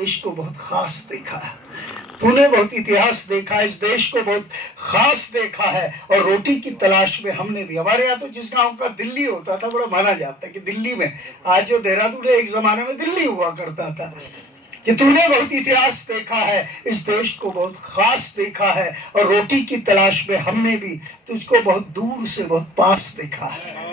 देश को बहुत खास देखा है, तूने बहुत इतिहास देखा, इस देश को बहुत खास देखा है। और रोटी की तलाश में हमने भी, हमारे यहाँ तो जिस गांव का दिल्ली होता था बड़ा माना जाता है कि दिल्ली में, आज जो देहरादून है एक जमाने में दिल्ली हुआ करता था, कि तूने बहुत इतिहास देखा है, इस देश को बहुत खास देखा है। और रोटी की तलाश में हमने भी तुझको बहुत दूर से बहुत पास देखा है।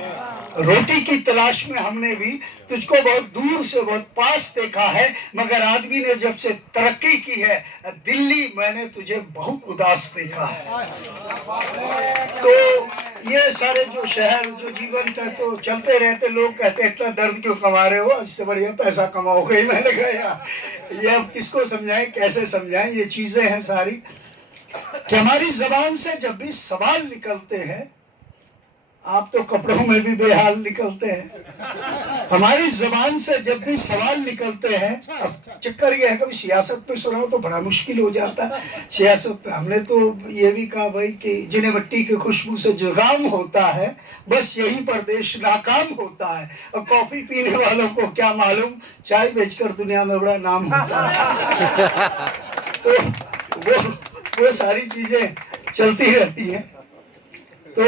रोटी की तलाश में हमने भी तुझको बहुत दूर से बहुत पास देखा है, मगर आदमी ने जब से तरक्की की है दिल्ली, मैंने तुझे बहुत उदास देखा है। तो ये सारे जो शहर जो जीवन था तो चलते रहते, लोग कहते इतना दर्द क्यों कमा रहे हो, इससे बढ़िया पैसा कमाओगे। मैंने कहा यार ये अब किसको समझाएं, कैसे समझाएं, ये चीजें हैं सारी कि हमारी जबान से जब भी सवाल निकलते हैं, आप तो कपड़ों में भी बेहाल निकलते हैं, हमारी जबान से जब भी सवाल निकलते हैं। अब चक्कर ये है कभी सियासत पे सुनाओ तो बड़ा मुश्किल हो जाता है। सियासत पे हमने तो ये भी कहा भाई कि जिन्हें मिट्टी की खुशबू से जुकाम होता है, बस यही पर देश नाकाम होता है। और कॉफी पीने वालों को क्या मालूम, चाय बेचकर दुनिया में बड़ा नाम होता है। तो वो सारी चीजें चलती रहती हैं। तो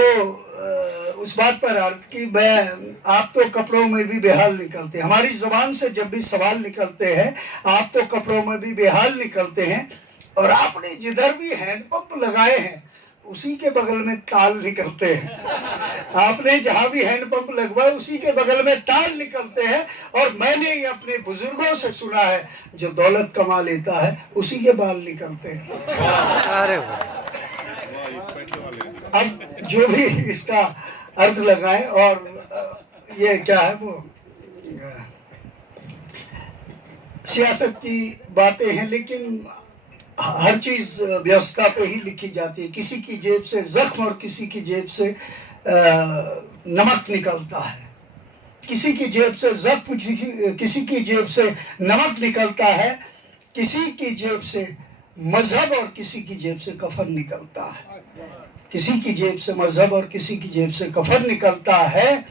उस बात पर अर्थ कि मैं, आप तो कपड़ों में भी बेहाल निकलते हैं, हमारी जबान से जब भी सवाल निकलते हैं, आप तो कपड़ों में भी बेहाल निकलते हैं। और आपने जिधर भी हैंडपंप लगाए हैं उसी के बगल में ताल निकलते हैं। आपने जहां भी हैंडपंप लगवाए उसी के बगल में ताल निकलते हैं। और मैंने ये अपने बुजुर्गों से सुना है, जो दौलत कमा लेता है उसी के बाल निकलते हैं। अब जो भी इसका अर्थ लगाएं, और ये क्या है, वो सियासत की बातें हैं, लेकिन हर चीज व्यवस्था पे ही लिखी जाती है। किसी की जेब से जख्म और किसी की जेब से नमक निकलता है, किसी की जेब से जख्म, किसी की जेब से नमक निकलता है, किसी की जेब से मजहब और किसी की जेब से कफन निकलता है। किसी की जेब से मजहब और किसी की जेब से कफन निकलता है।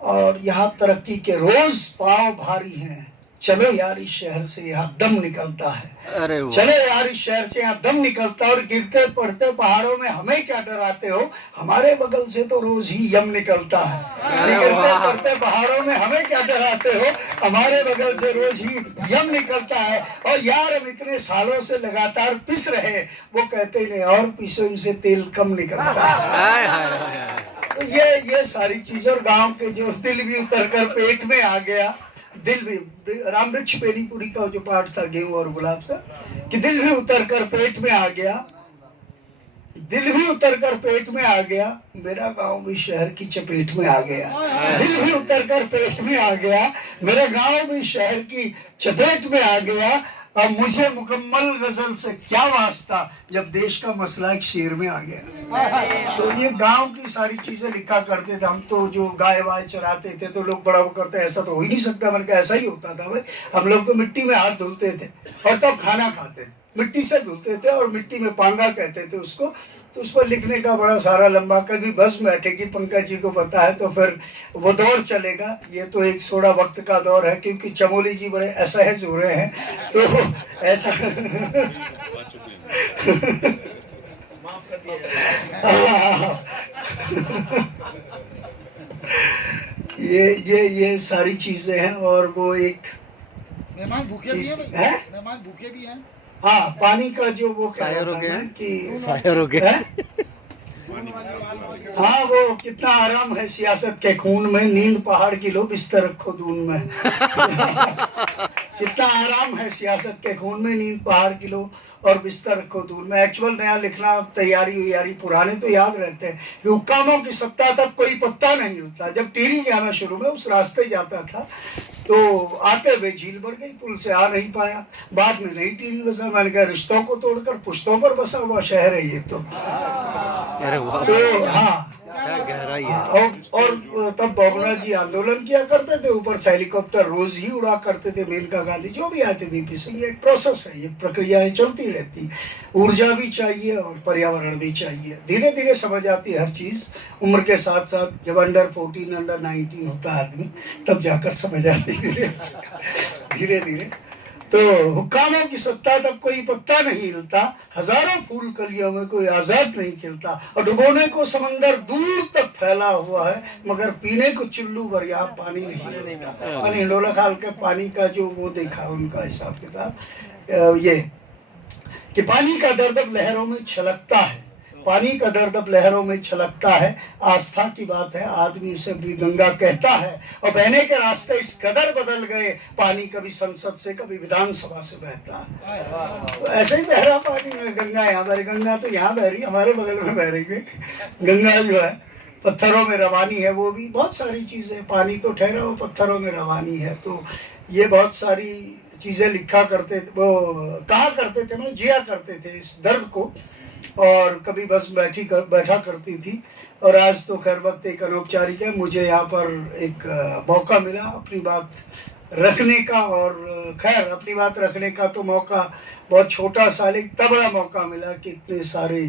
और यहाँ तरक्की के रोज पांव भारी हैं, चलो यार इस शहर से यहाँ दम निकलता है, चलो यार इस शहर से यहाँ दम निकलता है। और गिरते पड़ते पहाड़ों में हमें क्या डराते हो, हमारे बगल से तो रोज ही यम निकलता है। गिरते पड़ते पहाड़ों में हमें क्या डराते हो, हमारे बगल से रोज ही यम निकलता है। और यार हम इतने सालों से लगातार पिस रहे, वो कहते नहीं और पिसो, इनसे तेल कम निकलता है। तो ये सारी चीजें। और गाँव के जो दिल भी उतर कर पेट में आ गया, दिल भी, राम वृक्ष बेनीपुरी का जो पाठ था गेहूं और गुलाब का, कि दिल भी उतर कर पेट में आ गया, दिल भी उतर कर पेट में आ गया, मेरा गांव भी शहर की चपेट में आ गया। दिल भी उतर कर पेट में आ गया, मेरा गांव भी शहर की चपेट में आ गया। अब मुझे मुकम्मल गजल से क्या वास्ता, जब देश का मसला एक शेर में आ गया। तो ये गांव की सारी चीजें लिखा करते थे। हम तो जो गाय वाय चराते थे तो लोग बड़ा वो करते, ऐसा तो हो ही नहीं सकता। मैंने कहा ऐसा ही होता था भाई, हम लोग तो मिट्टी में हाथ धुलते थे और तब खाना खाते थे, मिट्टी से धुलते थे और मिट्टी में पांगा कहते थे उसको। तो उस पर लिखने का बड़ा सारा लंबा, कभी बस बैठेगी, पंकज जी को पता है, तो फिर वो दौर चलेगा। ये तो एक थोड़ा वक्त का दौर है, क्योंकि चमोली जी बड़े असहज हो रहे हैं, तो ऐसा ये सारी चीजें हैं। और वो एक मेहमान भूखे भी हैं, मेहमान भूखे भी हैं। हाँ, पानी का जो वो कह रहा था कि शायर हो गए। हाँ, वो कितना आराम है सियासत के खून में, नींद पहाड़ की लो बिस्तर रखो दून में। कितना आराम है सियासत के खून में, नींद पहाड़ की लो और बिस्तर रखो दून में। एक्चुअल नया लिखना, तैयारी पुराने तो याद रहते हैं कि हुक्कामों की सत्ता तक कोई पत्ता नहीं होता। जब टीरी गया शुरू में उस रास्ते जाता था तो आते हुए झील बढ़ गई, पुल से आ नहीं पाया, बाद में नई टीरी बसा। मैंने कहा रिश्तों को तोड़कर पुश्तों पर बसा हुआ शहर है ये तो। तो हाँ, गहराई है। और तब बोगना जी आंदोलन किया करते थे, ऊपर से हेलीकॉप्टर रोज ही उड़ा करते थे, मेनका गांधी जो भी आते वीपी सिंह। एक प्रोसेस है, ये प्रक्रियाएं चलती रहती, ऊर्जा भी चाहिए और पर्यावरण भी चाहिए। धीरे धीरे समझ आती है हर चीज, उम्र के साथ साथ। जब अंडर 14 अंडर 19 होता है आदमी, तब जाकर समझ आती है धीरे धीरे। तो हुक्कामों की सत्ता तब कोई पत्ता नहीं हिलता, हजारों फूल कलियों में कोई आजाद नहीं खिलता, और डुबोने को समंदर दूर तक फैला हुआ है मगर पीने को चुल्लू भर यहाँ पानी नहीं मिलता। मैंने हिंडोला खाल के पानी का जो वो देखा उनका हिसाब किताब, ये कि पानी का दर्द अब लहरों में छलकता है, पानी का दर्द अब लहरों में छलकता है। आस्था की बात है, आदमी उसे भी गंगा कहता है, और बहने के रास्ते इस कदर बदल गए, पानी कभी संसद से कभी विधानसभा से बहता है। तो ऐसे ही बह रहा पानी में, गंगा यहाँ बह रही, गंगा तो यहाँ बह रही, हमारे बगल में बह रही है गंगा, जो है पत्थरों में रवानी है, वो भी बहुत सारी चीजें, पानी तो ठहरा वो पत्थरों में रवानी है। तो ये बहुत सारी चीजें लिखा करते, वो कहा करते थे, मतलब जिया करते थे इस दर्द को, और कभी बस बैठा करती थी। और आज तो खैर वक्त एक अनौपचारिक है, मुझे यहाँ पर एक मौका मिला अपनी बात रखने का, और खैर अपनी बात रखने का तो मौका बहुत छोटा सा, लेकिन तब बड़ा मौका मिला कि इतने सारे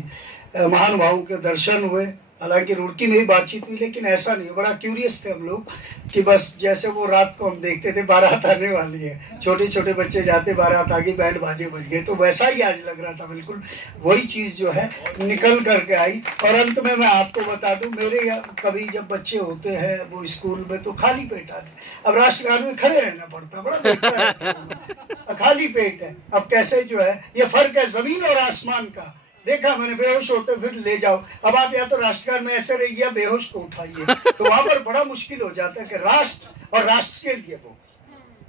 महानुभावों के दर्शन हुए। हालांकि रुड़की में ही बातचीत हुई, लेकिन ऐसा नहीं, बड़ा क्यूरियस थे हम लोग कि बस जैसे वो रात को हम देखते थे बारात आने वाली है, छोटे छोटे बच्चे जाते, बारात आ गई, बैंड बाजे बज गए, तो वैसा ही आज लग रहा था, बिल्कुल वही चीज़ जो है निकल करके आई। और अंत में मैं आपको बता दूं, मेरे कभी जब बच्चे होते हैं वो स्कूल में तो खाली पेट आते, अब राष्ट्रगान में खड़े रहना पड़ता, बड़ा देखता रहता है, खाली पेट है। अब कैसे जो है ये फर्क है जमीन और आसमान का, देखा मैंने, बेहोश होते फिर ले जाओ, अब आप या तो राष्ट्रगान में ऐसे रहिए, बेहोश को उठाइए, तो वहां पर बड़ा मुश्किल हो जाता है कि राष्ट्र और राष्ट्र के लिए वो,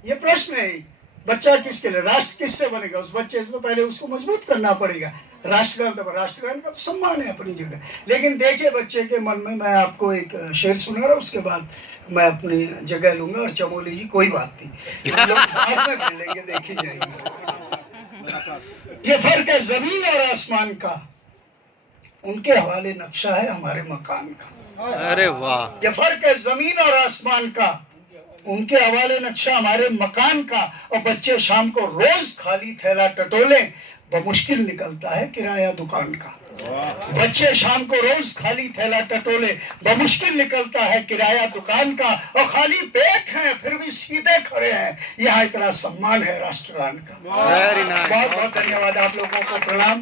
ये प्रश्न है, बच्चा किसके लिए, राष्ट्र किससे बनेगा, उस बच्चे से तो पहले उसको मजबूत करना पड़ेगा। राष्ट्रगान का तो सम्मान है अपनी जगह, लेकिन देखिए बच्चे के मन में, मैं आपको एक शेर सुना रहा हूँ, उसके बाद मैं अपनी जगह लूंगा, और चमोली जी कोई बात नहीं, हम लोग बाद में मिलेंगे, देखी जाएगी। ये फर्क है जमीन और आसमान का, उनके हवाले नक्शा है हमारे मकान का। अरे वाह। ये फर्क है जमीन और आसमान का, उनके हवाले नक्शा हमारे मकान का, और बच्चे शाम को रोज खाली थैला टटोले, बमुश्किल निकलता है किराया दुकान का। बच्चे शाम को रोज खाली थैला टटोले, बमुश्किल निकलता है किराया दुकान का, और खाली पेट हैं फिर भी सीधे खड़े हैं, यहाँ इतना सम्मान है राष्ट्रगान का। बहुत बहुत धन्यवाद, आप लोगों को प्रणाम।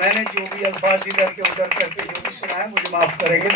मैंने जो भी अल्फाज इधर के उधर करके जो भी सुना है मुझे माफ करेंगे।